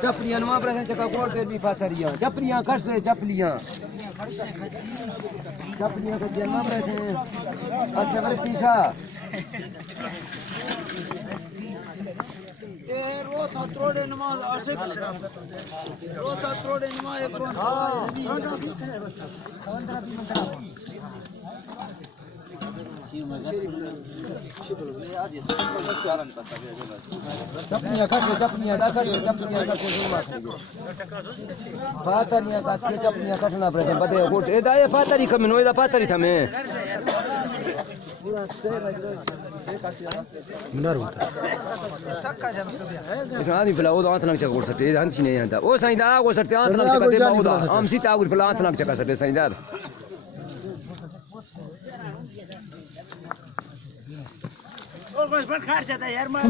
चपलियां नुआ पर चका कोट से भी फातरियां चपलियां कट से चपलियां चपलियां के जन्म पर थे अजबर पीछा रोता त्रोड़े नमाज आशिक रोता त्रोड़े नमाज चपलियां कटे चपलियां फातरियां काटे चपलियां कटना पड़े बड़े होट ए दाए फातरी कमिनो ए दा फातरी थमे मिनार होता इसमें आदमी पहला वो आंथ लग चका कोट सकते हंसी नहीं आता ओ साईं दा को सकते आंथ लग चका दे बाउदा हम सीता आगुर पहला आंथ लग चका सकते साईं दा पर खर्च आता यार मैं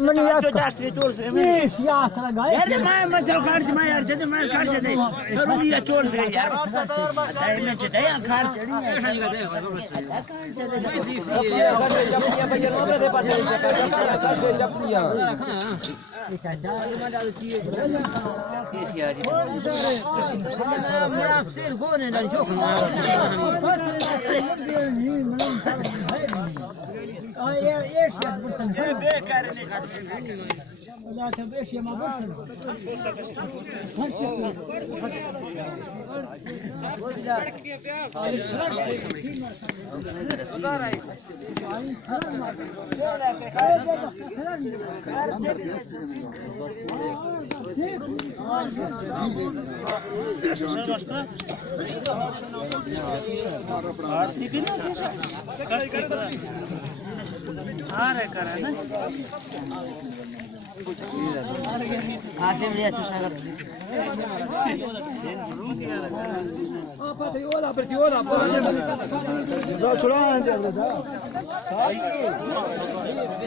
मनी यार जो जास्ती टोल से मैं यार लगाए यार मैं जो खर्च मैं यार जब मैं खर्च दे जरूरी है टोल से यार दाई में चढ़े यार खर्च चढ़ी है चपलियां भैया नो दे पास चपलियां मेरा सिर बोने ना जोख आरे करा ना आगे में अच्छा सागर Patiola, patiola, patiola.